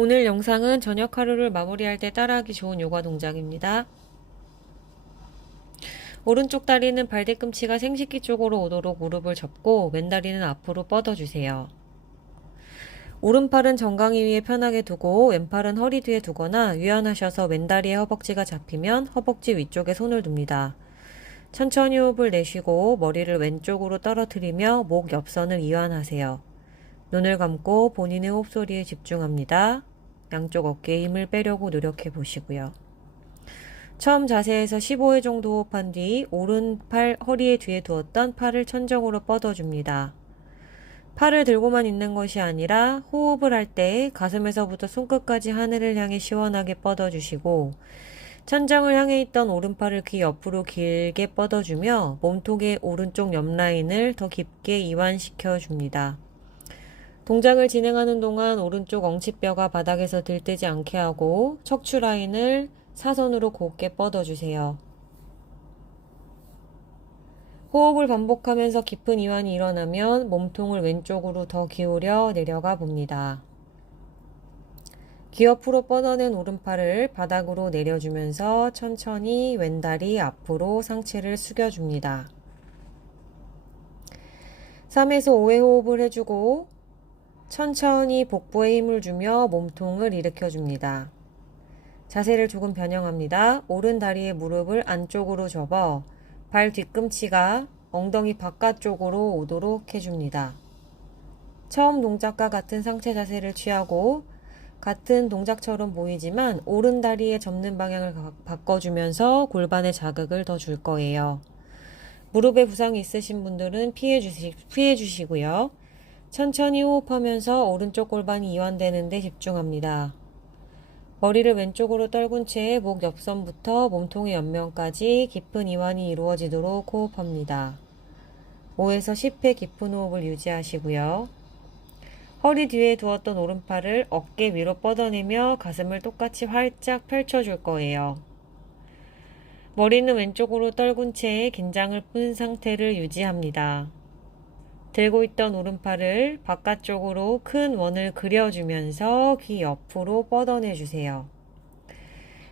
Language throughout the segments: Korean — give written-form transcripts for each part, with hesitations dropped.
오늘 영상은 저녁 하루를 마무리할 때 따라하기 좋은 요가 동작입니다. 오른쪽 다리는 발 뒤꿈치가 생식기 쪽으로 오도록 무릎을 접고 왼다리는 앞으로 뻗어주세요. 오른팔은 정강이 위에 편하게 두고 왼팔은 허리 뒤에 두거나 유연하셔서 왼다리의 허벅지가 잡히면 허벅지 위쪽에 손을 둡니다. 천천히 호흡을 내쉬고 머리를 왼쪽으로 떨어뜨리며 목 옆선을 이완하세요. 눈을 감고 본인의 호흡 소리에 집중합니다. 양쪽 어깨에 힘을 빼려고 노력해 보시고요. 처음 자세에서 15회 정도 호흡한 뒤 오른팔 허리에 뒤에 두었던 팔을 천정으로 뻗어줍니다. 팔을 들고만 있는 것이 아니라 호흡을 할 때 가슴에서부터 손끝까지 하늘을 향해 시원하게 뻗어주시고 천정을 향해 있던 오른팔을 귀 옆으로 길게 뻗어주며 몸통의 오른쪽 옆 라인을 더 깊게 이완시켜 줍니다. 동작을 진행하는 동안 오른쪽 엉치뼈가 바닥에서 들뜨지 않게 하고 척추 라인을 사선으로 곧게 뻗어주세요. 호흡을 반복하면서 깊은 이완이 일어나면 몸통을 왼쪽으로 더 기울여 내려가 봅니다. 귀 옆으로 뻗어낸 오른팔을 바닥으로 내려주면서 천천히 왼다리 앞으로 상체를 숙여줍니다. 3에서 5회 호흡을 해주고 천천히 복부에 힘을 주며 몸통을 일으켜줍니다. 자세를 조금 변형합니다. 오른 다리의 무릎을 안쪽으로 접어 발 뒤꿈치가 엉덩이 바깥쪽으로 오도록 해줍니다. 처음 동작과 같은 상체 자세를 취하고 같은 동작처럼 보이지만 오른 다리에 접는 방향을 바꿔주면서 골반에 자극을 더 줄 거예요. 무릎에 부상이 있으신 분들은 피해 주시고요. 천천히 호흡하면서 오른쪽 골반이 이완되는 데 집중합니다. 머리를 왼쪽으로 떨군 채 목 옆선부터 몸통의 옆면까지 깊은 이완이 이루어지도록 호흡합니다. 5에서 10회 깊은 호흡을 유지하시고요. 허리 뒤에 두었던 오른팔을 어깨 위로 뻗어내며 가슴을 똑같이 활짝 펼쳐줄 거예요. 머리는 왼쪽으로 떨군 채 긴장을 푼 상태를 유지합니다. 들고 있던 오른팔을 바깥쪽으로 큰 원을 그려주면서 귀 옆으로 뻗어내주세요.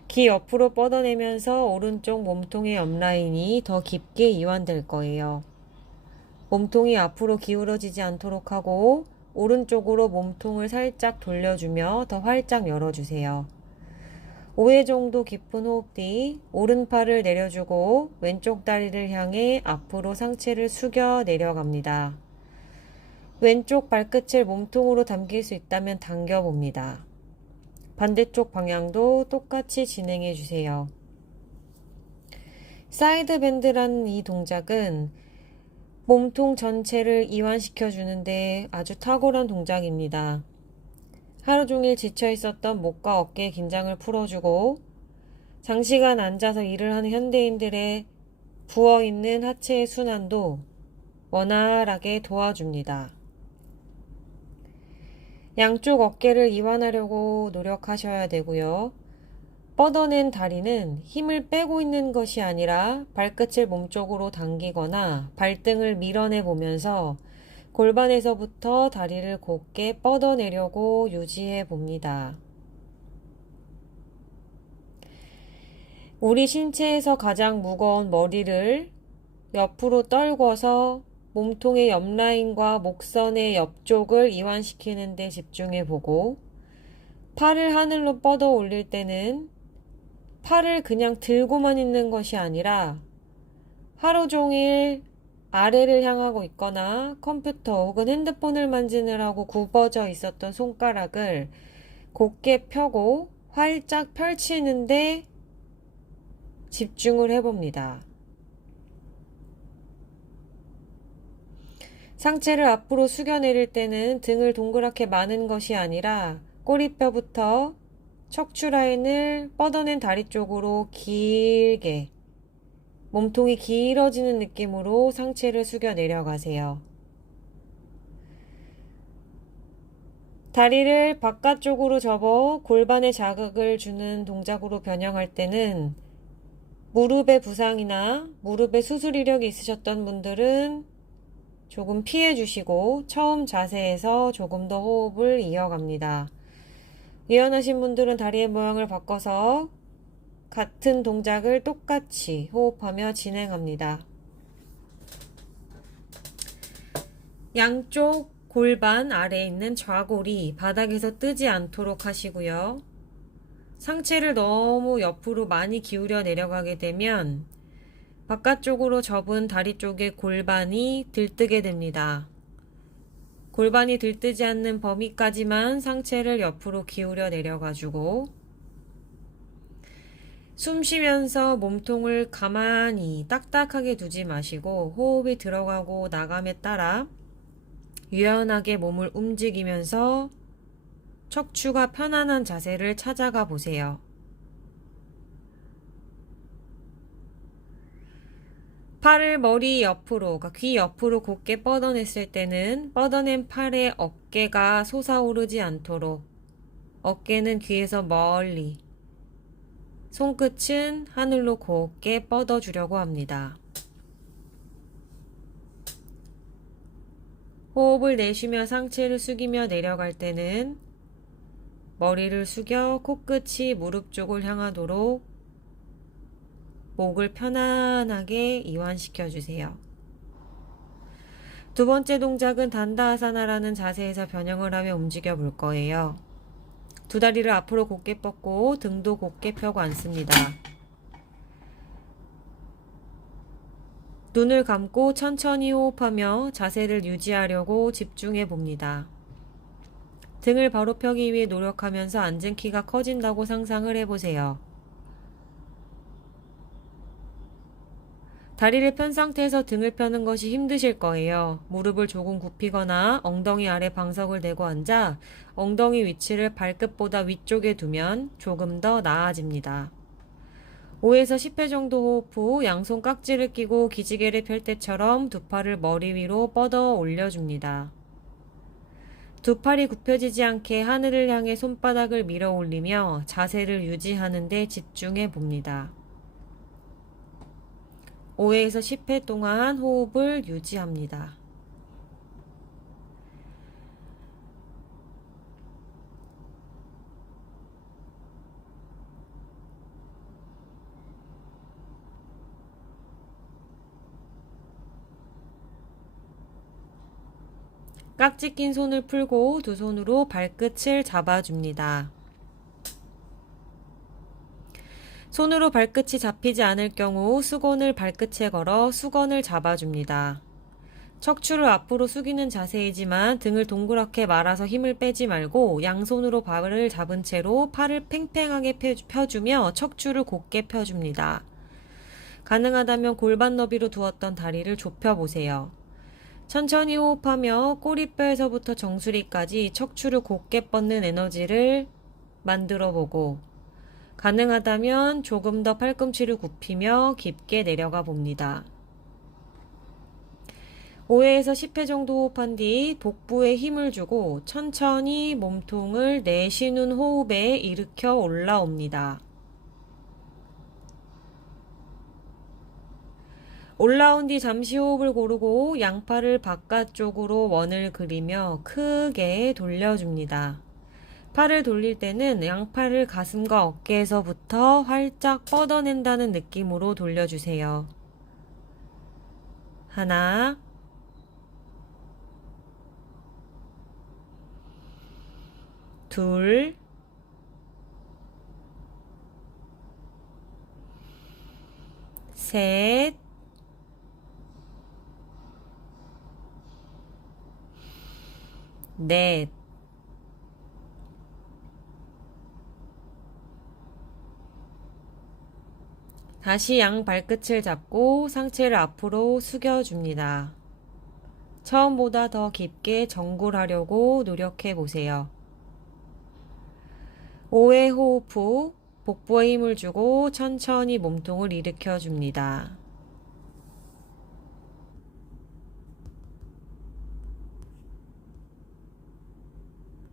귀 옆으로 뻗어내면서 오른쪽 몸통의 옆라인이 더 깊게 이완될 거예요. 몸통이 앞으로 기울어지지 않도록 하고 오른쪽으로 몸통을 살짝 돌려주며 더 활짝 열어주세요. 5회 정도 깊은 호흡 뒤 오른팔을 내려주고 왼쪽 다리를 향해 앞으로 상체를 숙여 내려갑니다. 왼쪽 발끝을 몸통으로 당길 수 있다면 당겨봅니다. 반대쪽 방향도 똑같이 진행해 주세요. 사이드 밴드라는 이 동작은 몸통 전체를 이완시켜 주는데 아주 탁월한 동작입니다. 하루 종일 지쳐 있었던 목과 어깨의 긴장을 풀어주고 장시간 앉아서 일을 하는 현대인들의 부어있는 하체의 순환도 원활하게 도와줍니다. 양쪽 어깨를 이완하려고 노력하셔야 되고요. 뻗어낸 다리는 힘을 빼고 있는 것이 아니라 발끝을 몸쪽으로 당기거나 발등을 밀어내 보면서 골반에서부터 다리를 곧게 뻗어내려고 유지해 봅니다. 우리 신체에서 가장 무거운 머리를 옆으로 떨궈서 몸통의 옆라인과 목선의 옆쪽을 이완시키는 데 집중해 보고 팔을 하늘로 뻗어 올릴 때는 팔을 그냥 들고만 있는 것이 아니라 하루 종일 아래를 향하고 있거나 컴퓨터 혹은 핸드폰을 만지느라고 굽어져 있었던 손가락을 곧게 펴고 활짝 펼치는데 집중을 해봅니다. 상체를 앞으로 숙여 내릴 때는 등을 동그랗게 마는 것이 아니라 꼬리뼈부터 척추 라인을 뻗어낸 다리 쪽으로 길게 몸통이 길어지는 느낌으로 상체를 숙여 내려가세요. 다리를 바깥쪽으로 접어 골반에 자극을 주는 동작으로 변형할 때는 무릎에 부상이나 무릎에 수술 이력이 있으셨던 분들은 조금 피해 주시고 처음 자세에서 조금 더 호흡을 이어갑니다. 유연하신 분들은 다리의 모양을 바꿔서 같은 동작을 똑같이 호흡하며 진행합니다. 양쪽 골반 아래에 있는 좌골이 바닥에서 뜨지 않도록 하시고요. 상체를 너무 옆으로 많이 기울여 내려가게 되면 바깥쪽으로 접은 다리 쪽의 골반이 들뜨게 됩니다. 골반이 들뜨지 않는 범위까지만 상체를 옆으로 기울여 내려가지고 숨 쉬면서 몸통을 가만히 딱딱하게 두지 마시고 호흡이 들어가고 나감에 따라 유연하게 몸을 움직이면서 척추가 편안한 자세를 찾아가 보세요. 팔을 머리 옆으로, 그러니까 귀 옆으로 곧게 뻗어냈을 때는 뻗어낸 팔의 어깨가 솟아오르지 않도록 어깨는 귀에서 멀리, 손끝은 하늘로 곧게 뻗어주려고 합니다. 호흡을 내쉬며 상체를 숙이며 내려갈 때는 머리를 숙여 코끝이 무릎 쪽을 향하도록 목을 편안하게 이완시켜 주세요. 두 번째 동작은 단다아사나라는 자세에서 변형을 하며 움직여 볼 거예요. 두 다리를 앞으로 곧게 뻗고 등도 곧게 펴고 앉습니다. 눈을 감고 천천히 호흡하며 자세를 유지하려고 집중해 봅니다. 등을 바로 펴기 위해 노력하면서 앉은 키가 커진다고 상상을 해보세요. 다리를 편 상태에서 등을 펴는 것이 힘드실 거예요. 무릎을 조금 굽히거나 엉덩이 아래 방석을 대고 앉아 엉덩이 위치를 발끝보다 위쪽에 두면 조금 더 나아집니다. 5에서 10회 정도 호흡 후 양손 깍지를 끼고 기지개를 펼 때처럼 두 팔을 머리 위로 뻗어 올려줍니다. 두 팔이 굽혀지지 않게 하늘을 향해 손바닥을 밀어 올리며 자세를 유지하는 데 집중해 봅니다. 5회에서 10회 동안 호흡을 유지합니다. 깍지 낀 손을 풀고 두 손으로 발끝을 잡아줍니다. 손으로 발끝이 잡히지 않을 경우 수건을 발끝에 걸어 수건을 잡아줍니다. 척추를 앞으로 숙이는 자세이지만 등을 동그랗게 말아서 힘을 빼지 말고 양손으로 발을 잡은 채로 팔을 팽팽하게 펴주며 척추를 곧게 펴줍니다. 가능하다면 골반 너비로 두었던 다리를 좁혀보세요. 천천히 호흡하며 꼬리뼈에서부터 정수리까지 척추를 곧게 뻗는 에너지를 만들어 보고 가능하다면 조금 더 팔꿈치를 굽히며 깊게 내려가 봅니다. 5회에서 10회 정도 호흡한 뒤 복부에 힘을 주고 천천히 몸통을 내쉬는 호흡에 일으켜 올라옵니다. 올라온 뒤 잠시 호흡을 고르고 양팔을 바깥쪽으로 원을 그리며 크게 돌려줍니다. 팔을 돌릴 때는 양팔을 가슴과 어깨에서부터 활짝 뻗어낸다는 느낌으로 돌려주세요. 하나, 둘, 셋, 넷, 다시 양 발끝을 잡고 상체를 앞으로 숙여줍니다. 처음보다 더 깊게 정굴하려고 노력해 보세요. 5회 호흡 후 복부에 힘을 주고 천천히 몸통을 일으켜 줍니다.